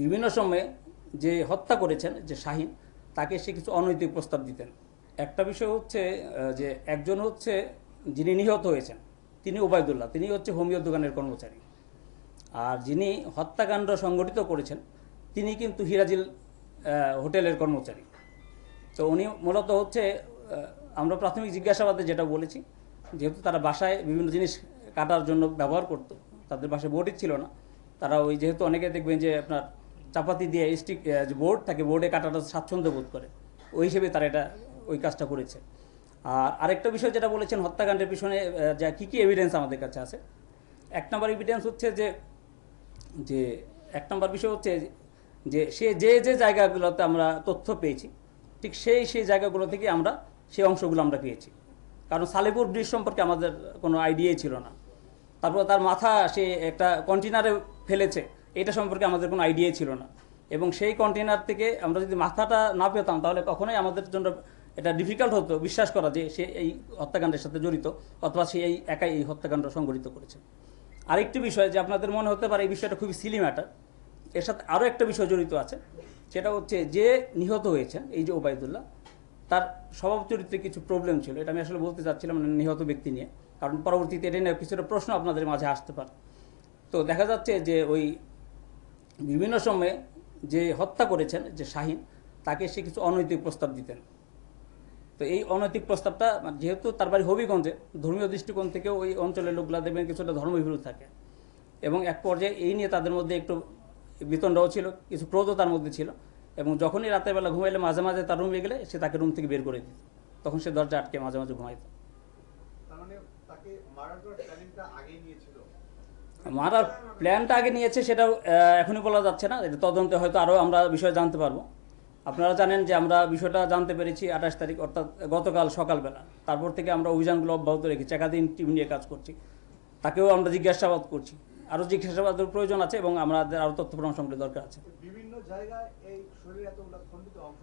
বিভিন্ন সময়ে যে হত্যা করেছেন যে শাহিন, তাকে সে কিছু অনৈতিক প্রস্তাব দিতেন। একটা বিষয় হচ্ছে যে একজন হচ্ছে যিনি নিহত হয়েছেন তিনি ওবায়দুল্লাহ, তিনি হচ্ছে হোমিও দোকানের কর্মচারী। আর যিনি হত্যাকাণ্ড সংগঠিত করেছেন তিনি কিন্তু হিরাজিল হোটেলের কর্মচারী। তো উনি মূলত হচ্ছে আমরা প্রাথমিক জিজ্ঞাসাবাদে যেটা বলেছি, যেহেতু তারা বাসায় বিভিন্ন জিনিস কাটার জন্য ব্যবহার করত, তাদের বাসায় বোর্ডই ছিল না, তারা ওই যেহেতু অনেকে দেখবেন যে আপনার চাপাতি দিয়ে স্টিক যে বোর্ড থাকে, বোর্ডে কাটাটা স্বাচ্ছন্দ্য বোধ করে, ওই হিসেবে তারা এটা ওই কাজটা করেছে। আর আরেকটা বিষয় যেটা বলেছেন হত্যাকাণ্ডের পিছনে যা কী কী এভিডেন্স আমাদের কাছে আছে, এক নম্বর এভিডেন্স হচ্ছে যে যে এক নম্বর বিষয় হচ্ছে যে সে যে যে জায়গাগুলোতে আমরা তথ্য পেয়েছি, ঠিক সেই জায়গাগুলো থেকে আমরা সেই অংশগুলো আমরা পেয়েছি। কারণ সালেপুর ব্রিজ সম্পর্কে আমাদের কোনো আইডিয়াই ছিল না। তারপর তার মাথা সে একটা কন্টেনারে ফেলেছে, এটা সম্পর্কে আমাদের কোনো আইডিয়াই ছিল না। এবং সেই কন্টেনার থেকে আমরা যদি মাথাটা না পেতাম তাহলে কখনোই আমাদের জন্য এটা ডিফিকাল্ট হতো বিশ্বাস করা যে সে এই হত্যাকাণ্ডের সাথে জড়িত, অথবা সে একাই এই হত্যাকাণ্ড সংঘটিত করেছে। আরেকটি বিষয় যে আপনাদের মনে হতে পারে এই বিষয়টা খুবই সিলি ম্যাটার, এর সাথে আরও একটা বিষয় জড়িত আছে, সেটা হচ্ছে যে নিহত হয়েছেন এই যে ওবায়দুল্লাহ, তার স্বভাব চরিত্রে কিছু প্রবলেম ছিল। এটা আমি আসলে বলতে চাচ্ছিলাম মানে নিহত ব্যক্তি নিয়ে, কারণ পরবর্তীতে এটা নিয়ে কিছুটা প্রশ্ন আপনাদের মাঝে আসতে পারে। তো দেখা যাচ্ছে যে ওই বিভিন্ন সময়ে যে হত্যা করেছেন যে শাহিন, তাকে সে কিছু অনৈতিক প্রস্তাব দিতেন। তো এই অনৈতিক প্রস্তাবটা যেহেতু তার বাড়ি হবিগঞ্জে, ধর্মীয় দৃষ্টিকোণ থেকে ওই অঞ্চলের লোকগুলা দেখবেন কিছুটা ধর্মবিরোধী থাকে, এবং এক পর্যায়ে এই নিয়ে তাদের মধ্যে একটু বিতণ্ডাও ছিল, কিছু ক্রোধও তার মধ্যে ছিল। এবং যখনই রাতের বেলা ঘুমাইলে মাঝে মাঝে তার রুমে গেলে সে তাকে রুম থেকে বের করে দিত, তখন সে দরজা আটকে মাঝে মাঝে ঘুমাইত। মারার প্ল্যানটা আগে নিয়েছে সেটা এখনই বলা যাচ্ছে না, এটা তদন্তে হয়তো আরও আমরা বিষয় জানতে পারবো। আপনারা জানেন যে আমরা বিষয়টা জানতে পেরেছি 28 তারিখ, অর্থাৎ গতকাল সকালবেলা। তারপর থেকে আমরা অভিযানগুলো অব্যাহত রেখেছি, একাধিক টিম নিয়ে কাজ করছি, তাকেও আমরা জিজ্ঞাসাবাদ করছি। আরও জিজ্ঞাসাবাদের প্রয়োজন আছে এবং আমাদের আরও তথ্য প্রমাণ সংগ্রহের দরকার আছে। বিভিন্ন জায়গায় এই শরীরে এতগুলো খণ্ডিত অংশ